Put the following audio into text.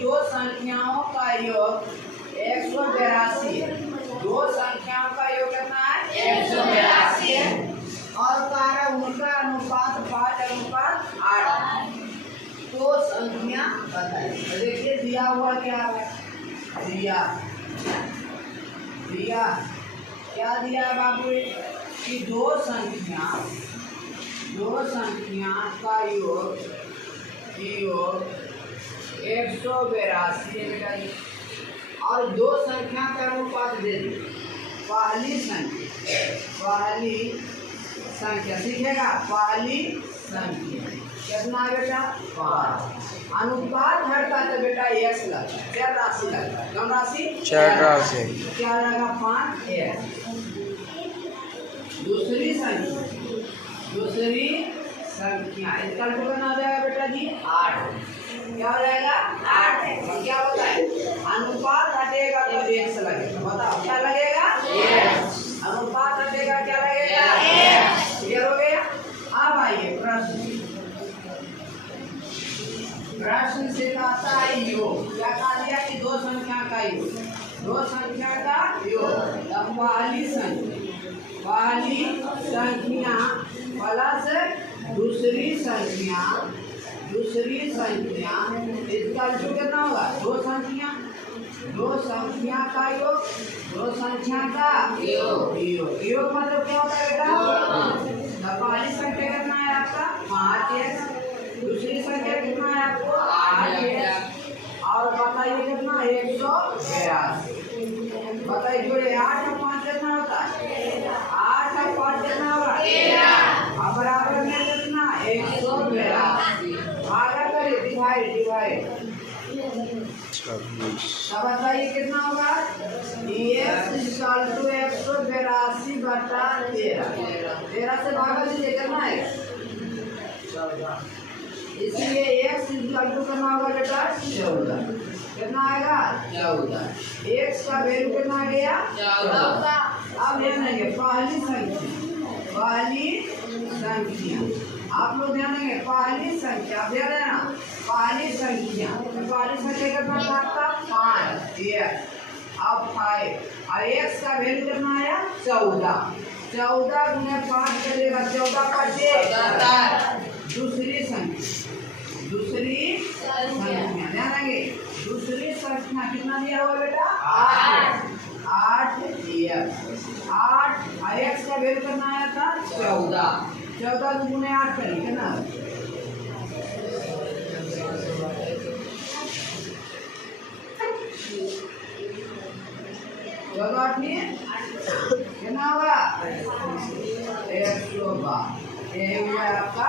दो संख्याओं का योग 182 है। दो संख्याओं का योग कितना है? 182 है। और कह रहा उनका अनुपात 5:8। तो संख्या बताइए। देखिए दिया हुआ क्या है? दिया क्या दिया है बाबू? कि दो संख्या का योग 182 है बेटा जी। और दो संख्या का अनुपात दे दी। पहली संख्या सीखेगा। पहली संख्या कितना है बेटा? 5। अनुपात हटता तो बेटा x लगता है। क्या राशि लगता है? कम राशि? चार राशि। क्या लगा? 5x। दूसरी संख्या इसका कितना हो जाएगा बेटा जी? 8। क्या हो जाएगा? 8 है। और क्या होता है? अनुपात हटेगा तो x लगेगा। बताओ क्या लगेगा? x। अनुपात हटेगा क्या लगेगा? x। क्लियर हो गया? अब आइए प्रश्न से कहता है योग। क्या कहा दिया? कि दो संख्या का योग। दो संख्या का योग। तब पहली संख्या प्लस दूसरी संख्या इसका जो कितना होगा? दो संख्या का योग। दो संख्या का योग मतलब क्या होता है बेटा? पहली संख्या कितना है आपका? 5x। दूसरी संख्या कितना है आपको? 8x। और बताइए कितना? 182। बताइए जोड़े 8 और 5 कितना होता है? 8 और 5 कितना होगा? 13। अब बराबर में कितना? 182। भागा करिए, डिवाइड। अब बताइए कितना होगा? x = 182/13। 13 से भागा दीजिए, कितना है? 14। इसलिए x = कितना होगा बेटा? 14। कितना आएगा? 14। x का वैल्यू कितना आ गया? 14। अब ध्यान देंगे पहली संख्या। आप लोग ध्यान देंगे पहली संख्या। ध्यान देना पहली संख्या कितना था? 5 x। अब 5 और x का वैल्यू कितना आया? 14। 14 गुने 5 करेगा 14 का 14। दूसरी संख्या ध्यान देंगे। दूसरी संख्या कितना दिया हुआ बेटा? 8 x। 8 और x का वैल्यू कितना आया था? 14। 14 गुने 8 करेंगे कितना? 14 8 कितना होगा? 112। ये हुआ आपका